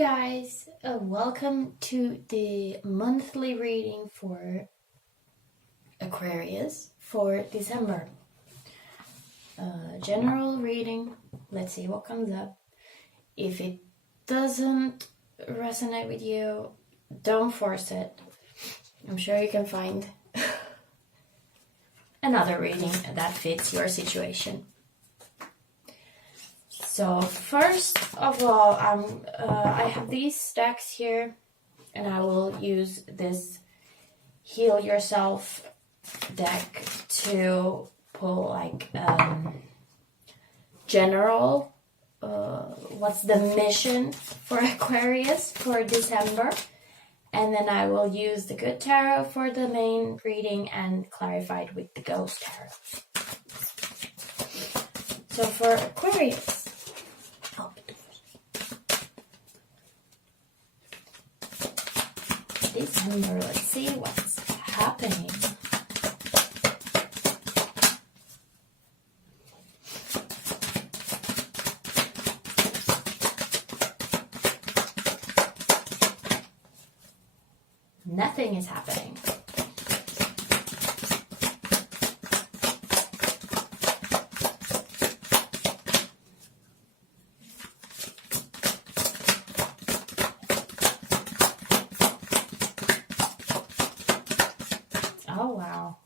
guys, welcome to the monthly reading for Aquarius for December. General reading, let's see what comes up. If it doesn't resonate with you, don't force it. I'm sure you can find another reading that fits your situation. So first of all, I have these stacks here, and I will use this Heal Yourself deck to pull like general, what's the mission for Aquarius for December, and then I will use the Good Tarot for the main reading and clarify it with the Ghost Tarot. So for Aquarius, December, let's see what's happening. Nothing is happening. Oh, wow.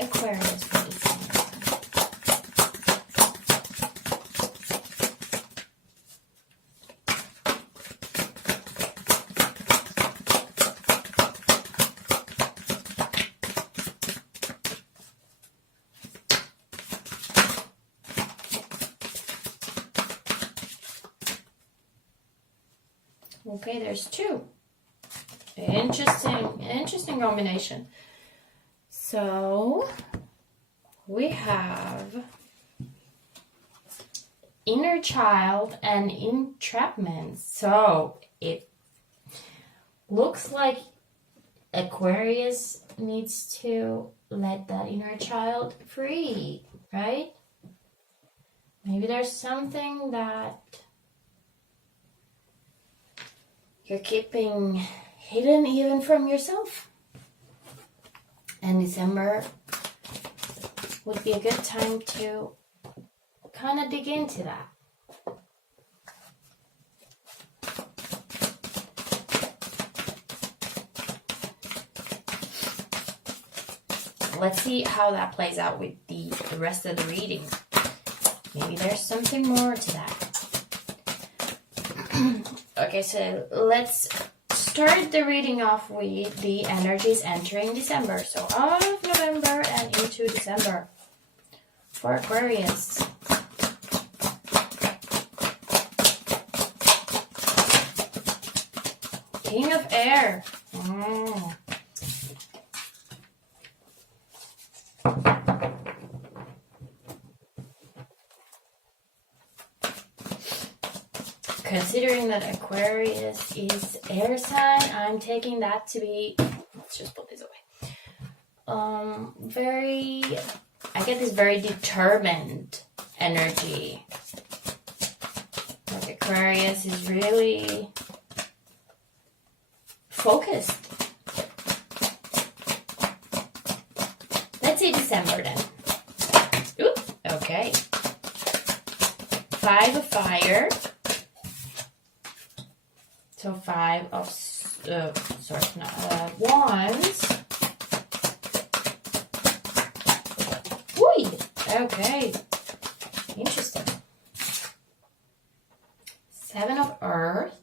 Aquarius for December. Okay, there's two. Interesting combination. So we have inner child and entrapment. So it looks like Aquarius needs to let that inner child free, right? Maybe there's something that you're keeping hidden even from yourself. And December would be a good time to kind of dig into that. Let's see how that plays out with the rest of the reading. Maybe there's something more to that. Okay, so let's start the reading off with the energies entering December. So out of November and into December for Aquarius. King of Air. Considering that Aquarius is air sign, I'm taking that to be, let's just put this away. I get this very determined energy. Like Aquarius is really focused. Let's see December then. Oops, okay. 5 of Fire. So 5 of, wands. Whee! Okay. Interesting. 7 of Earth.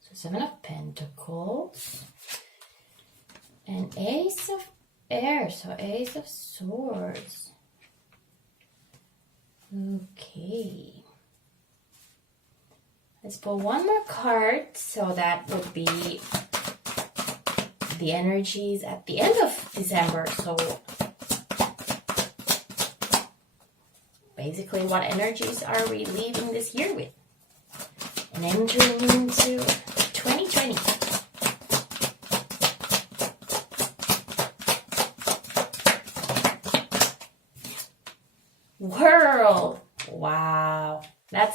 So 7 of Pentacles. And Ace of Air. So Ace of Swords. Okay. Let's pull one more card, so that would be the energies at the end of December. So basically, what energies are we leaving this year with? And entering into 2020. World. Wow.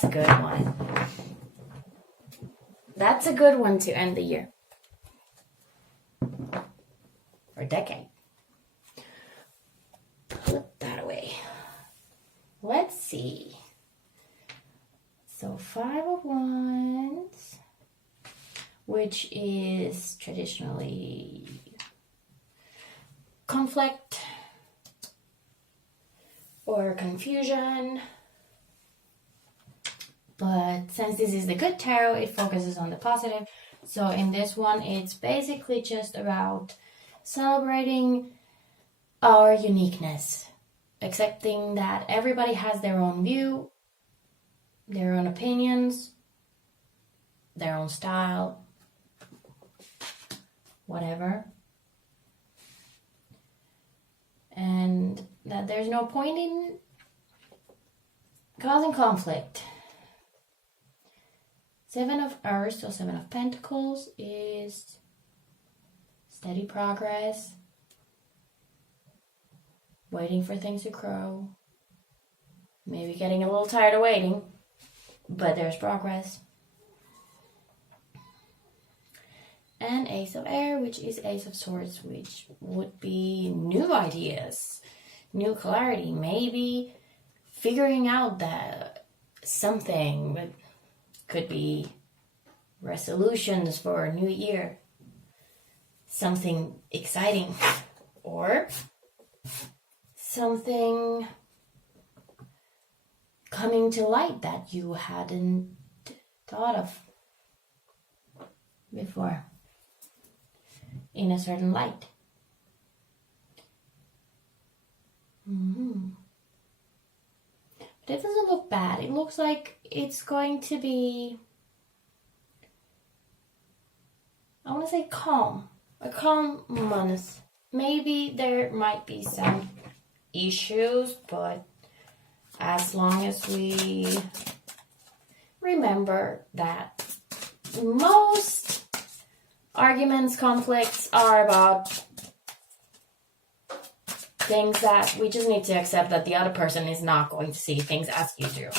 that's a good one. That's a good one to end the year. Or decade. Put that away. Let's see. So 5 of Wands, which is traditionally conflict or confusion. But since this is the good tarot, it focuses on the positive. So in this one, it's basically just about celebrating our uniqueness, accepting that everybody has their own view, their own opinions, their own style, whatever. And that there's no point in causing conflict. 7 of Earth, so 7 of Pentacles is steady progress, waiting for things to grow, maybe getting a little tired of waiting, but there's progress. And Ace of Air, which is Ace of Swords, which would be new ideas, new clarity, maybe figuring out that something, but could be resolutions for a new year, something exciting, or something coming to light that you hadn't thought of before in a certain light. But it doesn't look bad. It looks like it's going to be, I want to say calm. A calm month. Maybe there might be some issues, but as long as we remember that most arguments, conflicts are about things that we just need to accept that the other person is not going to see things as you do.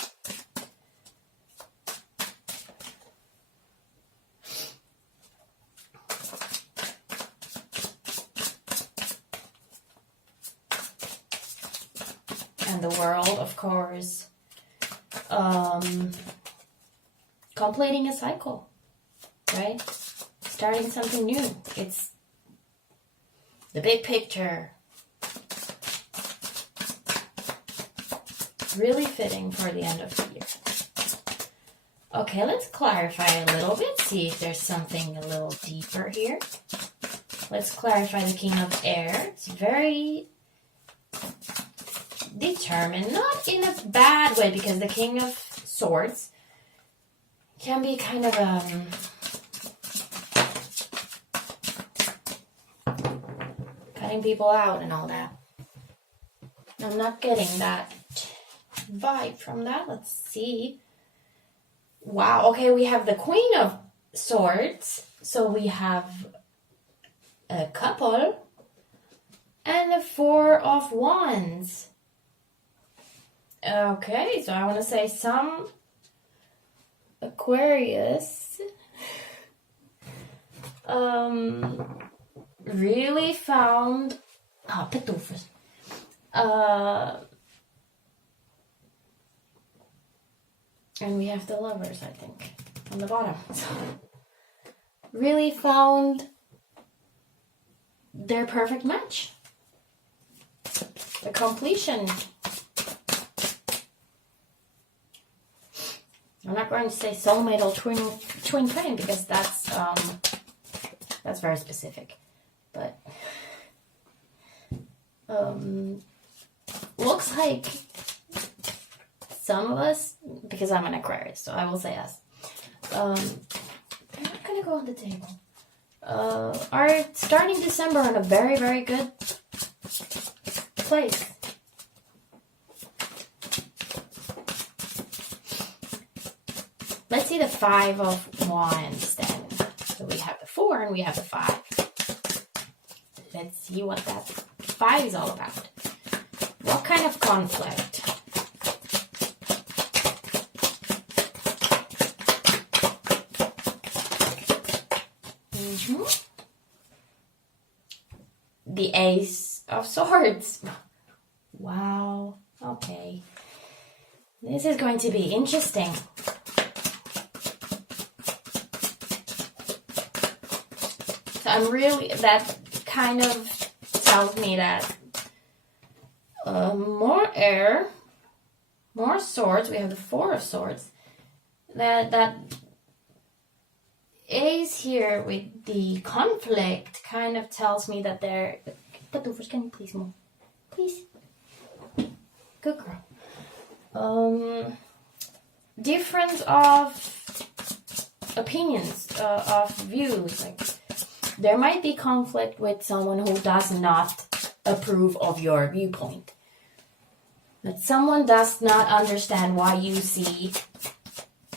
And the world, of course, completing a cycle, right? Starting something new. It's the big picture. Really fitting for the end of the year. Okay, let's clarify a little bit. See if there's something a little deeper here. Let's clarify the King of Air. It's very determined, not in a bad way, because the King of Swords can be kind of cutting people out and all that. I'm not getting that vibe from that. Let's see. Wow, okay, we have the Queen of Swords, so we have a couple, and the 4 of Wands. Okay, so I want to say some Aquarius really found petofers. And we have the Lovers, I think, on the bottom. So really found their perfect match. The completion. I'm not going to say soulmate or twin flame because that's very specific. But looks like some of us, because I'm an Aquarius, so I will say us. I'm not gonna go on the table. Are starting December on a very, very good place. Let's see the 5 of Wands then. So we have the 4 and we have the 5. Let's see what that 5 is all about. What kind of conflict? The Ace of Swords. Wow. Okay. This is going to be interesting. So that kind of tells me that more air, more swords. We have the Four of Swords. That Ace here with the conflict kind of tells me that they're... Can you please move? Please. Good girl. Difference of opinions, of views. Like, there might be conflict with someone who does not approve of your viewpoint. That someone does not understand why you see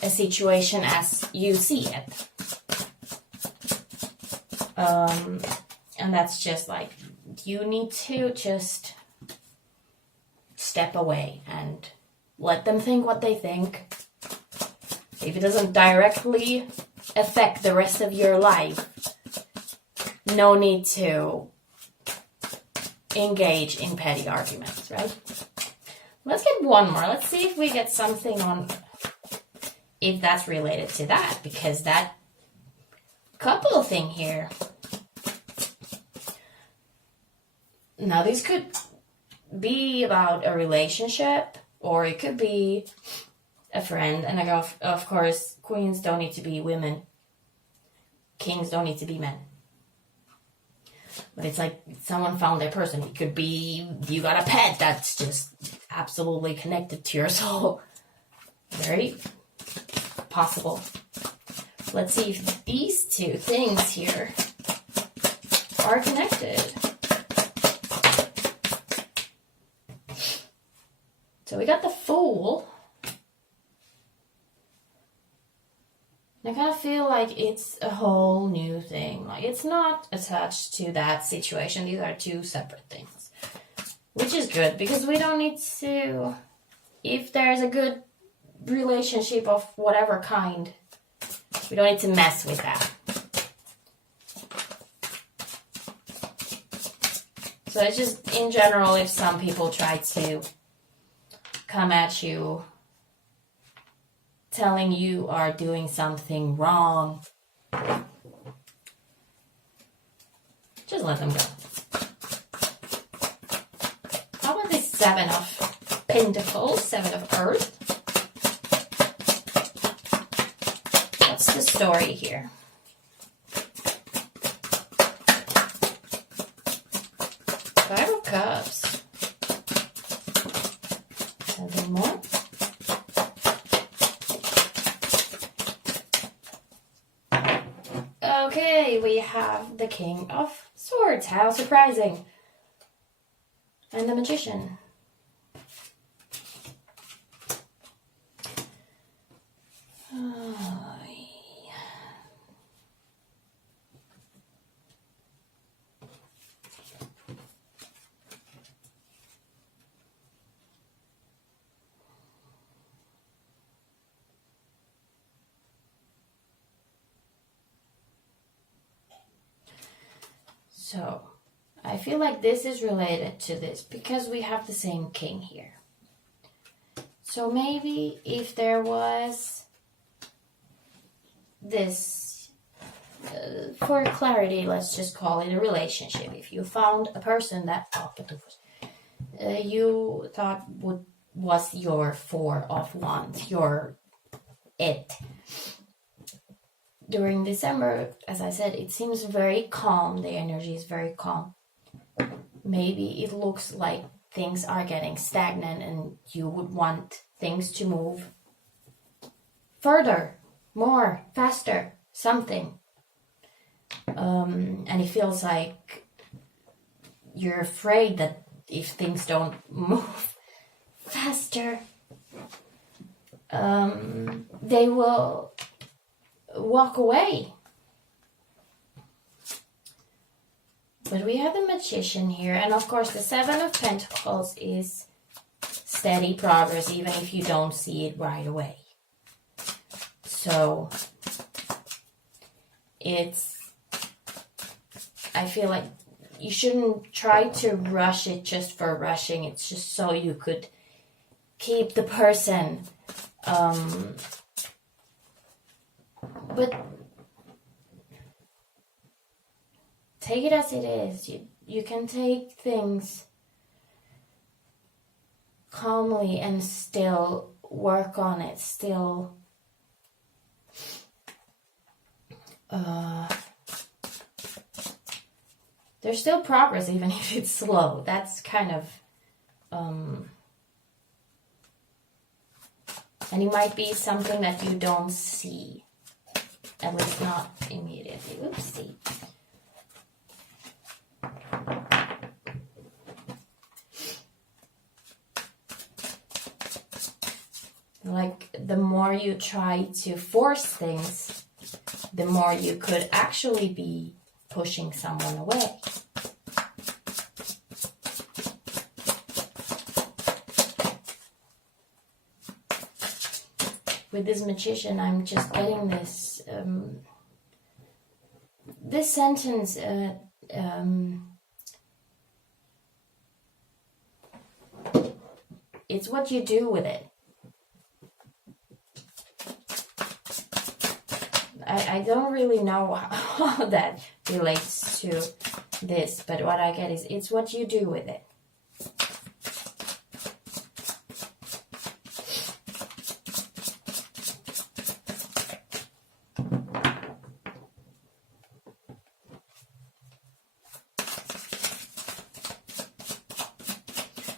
a situation as you see it. And that's just like, you need to just step away and let them think what they think. If it doesn't directly affect the rest of your life, no need to engage in petty arguments, right? Let's get one more. Let's see if we get something on if that's related to that, because that couple thing here. Now, this could be about a relationship, or it could be a friend. And of course, queens don't need to be women. Kings don't need to be men. But it's like someone found their person. It could be you got a pet that's just absolutely connected to your soul. Very possible. Let's see if these two things here are connected. So we got the Fool. And I kind of feel like it's a whole new thing. Like, it's not attached to that situation. These are two separate things. Which is good, because we don't need to... If there's a good relationship of whatever kind, we don't need to mess with that. So it's just, in general, if some people try to come at you telling you are doing something wrong, just let them go. How about this Seven of Pentacles, Seven of Earth? What's the story here? Five of Cups. Seven more. Okay, we have the King of Swords. How surprising. And the Magician. So, I feel like this is related to this because we have the same king here. So maybe if there was this, for clarity, let's just call it a relationship. If you found a person that you thought was your Four of Wands, your it. During December, as I said, it seems very calm. The energy is very calm. Maybe it looks like things are getting stagnant and you would want things to move further, more, faster, something. And it feels like you're afraid that if things don't move faster, they will walk away. But we have the Magician here, and of course the Seven of Pentacles is steady progress even if you don't see it right away. So it's I feel like you shouldn't try to rush it just for rushing. It's just so you could keep the person. But take it as it is. You can take things calmly and still work on it. Still there's still progress even if it's slow. That's kind of and it might be something that you don't see, at least not immediately. Oopsie. Like, the more you try to force things, the more you could actually be pushing someone away. With this magician, I'm just getting this this sentence. It's what you do with it. I don't really know how that relates to this, but what I get is it's what you do with it.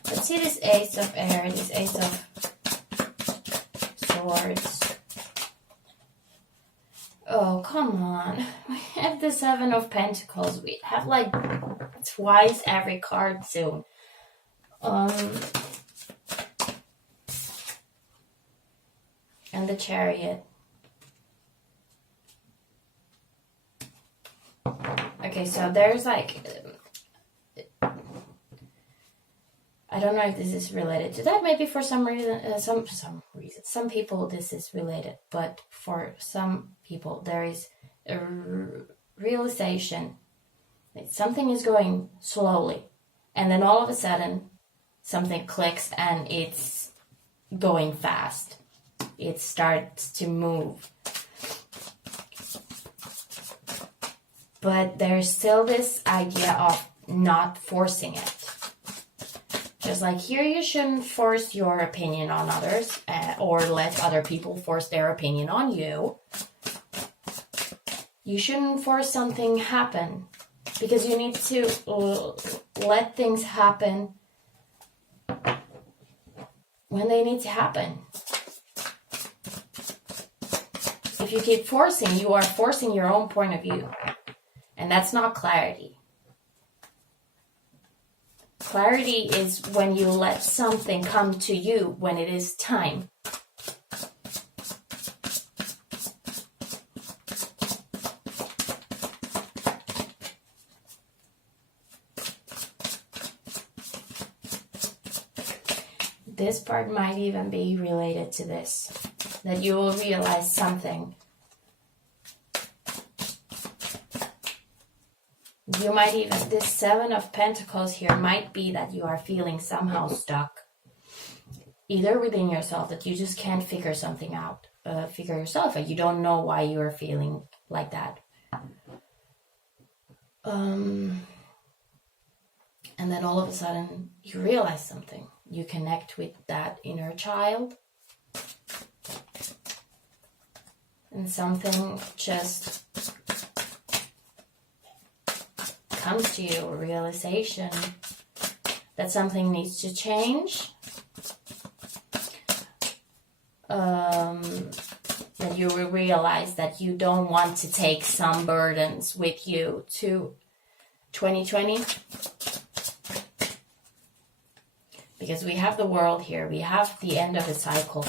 Let's see this Ace of Air, this Ace of Swords. Oh, come on. We have the Seven of Pentacles. We have like twice every card soon. And the Chariot. Okay, so there's like... I don't know if this is related to that. Maybe for some reason, some people this is related. But for some people, there is a realization that something is going slowly, and then all of a sudden, something clicks and it's going fast. It starts to move. But there's still this idea of not forcing it. Just like here, you shouldn't force your opinion on others or let other people force their opinion on you. You shouldn't force something happen because you need to let things happen when they need to happen. If you keep forcing, you are forcing your own point of view. And that's not clarity. Clarity is when you let something come to you when it is time. This part might even be related to this, that you will realize something. You might even, this Seven of Pentacles here might be that you are feeling somehow stuck. Either within yourself, that you just can't figure something out. Figure yourself out. You don't know why you are feeling like that. And then all of a sudden, you realize something. You connect with that inner child. And something just comes to you, a realization that something needs to change, that you will realize that you don't want to take some burdens with you to 2020, because we have the world here, we have the end of a cycle.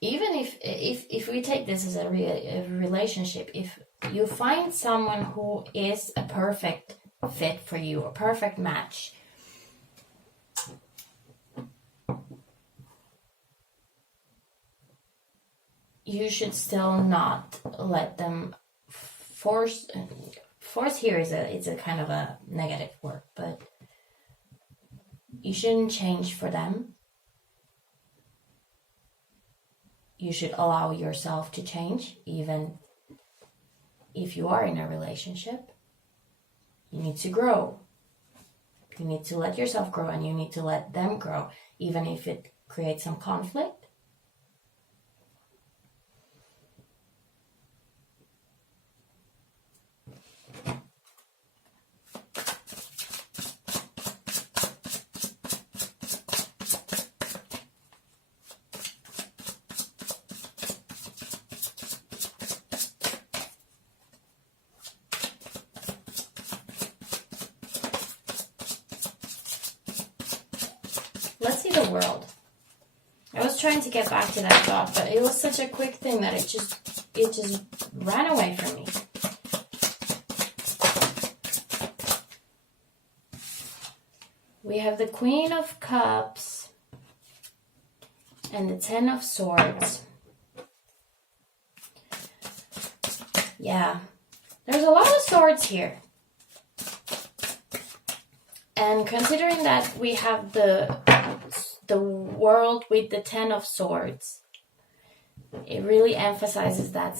even if we take this as a relationship, if you find someone who is a perfect fit for you, a perfect match, you should still not let them force here it's a kind of a negative word, but you shouldn't change for them. You should allow yourself to change, even if you are in a relationship. You need to grow. You need to let yourself grow, and you need to let them grow, even if it creates some conflict. Let's see the world. I was trying to get back to that thought, but it was such a quick thing that it just ran away from me. We have the Queen of Cups and the Ten of Swords. Yeah, there's a lot of swords here. And considering that we have the world with the Ten of Swords, it really emphasizes that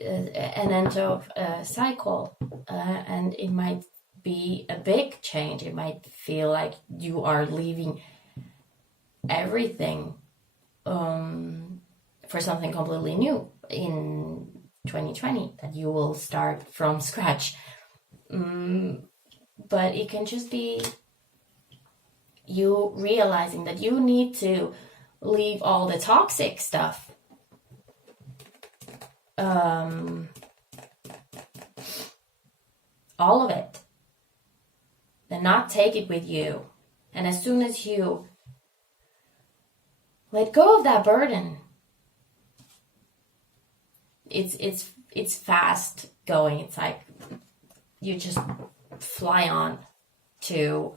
an end of a cycle, and it might be a big change. It might feel like you are leaving everything for something completely new in 2020, that you will start from scratch. But it can just be you realizing that you need to leave all the toxic stuff. All of it. Then not take it with you. And as soon as you let go of that burden, it's fast going. It's like you just fly on to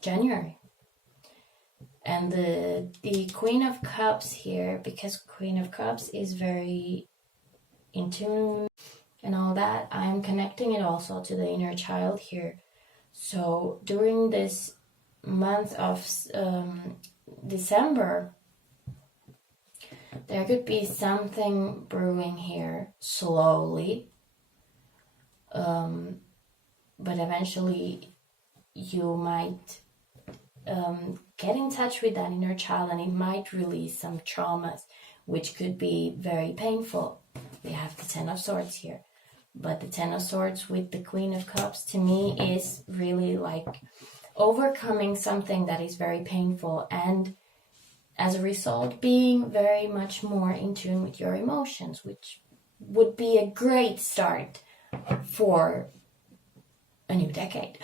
January. And the Queen of Cups here, because Queen of Cups is very in tune and all that, I'm connecting it also to the inner child here. So during this month of December, there could be something brewing here slowly, but eventually you might get in touch with that inner child, and it might release some traumas, which could be very painful. We have the Ten of Swords here, but the Ten of Swords with the Queen of Cups, to me, is really like overcoming something that is very painful, and as a result, being very much more in tune with your emotions, which would be a great start for a new decade.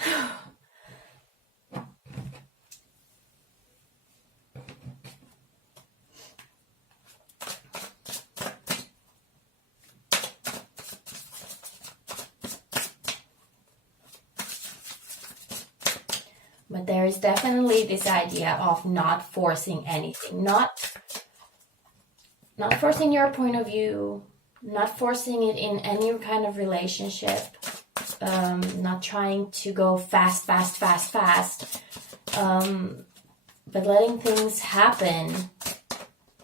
But there is definitely this idea of not forcing anything, not forcing your point of view, not forcing it in any kind of relationship, not trying to go fast, but letting things happen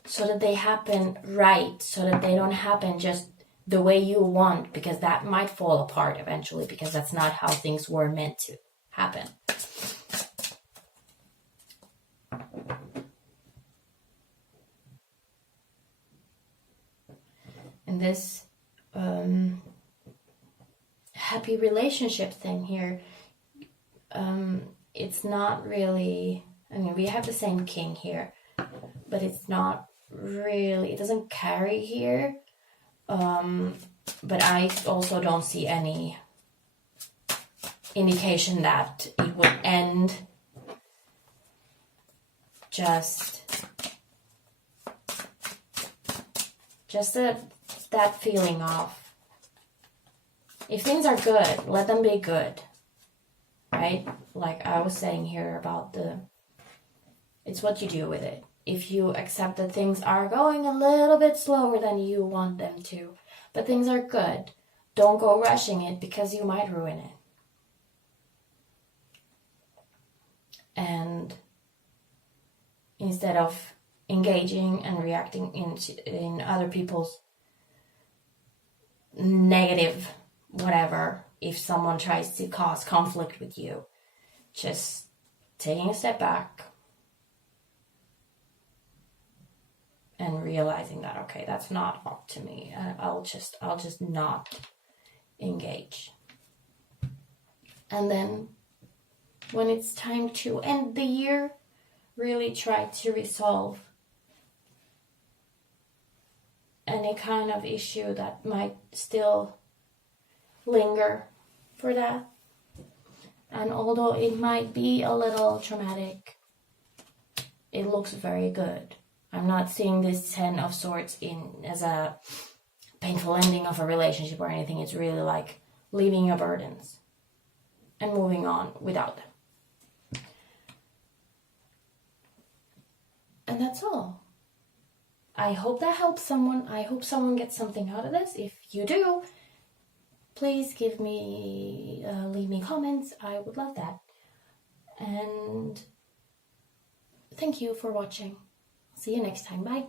so that they happen right, so that they don't happen just the way you want, because that might fall apart eventually, because that's not how things were meant to happen. And this happy relationship thing here, it's not really, I mean, we have the same king here, but it's not really, it doesn't carry here. But I also don't see any indication that it would end. Just that feeling of, if things are good, let them be good, right? Like I was saying here about it's what you do with it. If you accept that things are going a little bit slower than you want them to, but things are good, don't go rushing it because you might ruin it. And instead of engaging and reacting in other people's negative whatever, if someone tries to cause conflict with you, just taking a step back and realizing that, okay, that's not up to me. I'll just not engage. And then when it's time to end the year, really try to resolve any kind of issue that might still linger for that. And although it might be a little traumatic, it looks very good. I'm not seeing this 10 of Swords as a painful ending of a relationship or anything. It's really like leaving your burdens and moving on without them. And that's all. I hope that helps someone. I hope someone gets something out of this. If you do, please leave me comments. I would love that. And thank you for watching. See you next time. Bye.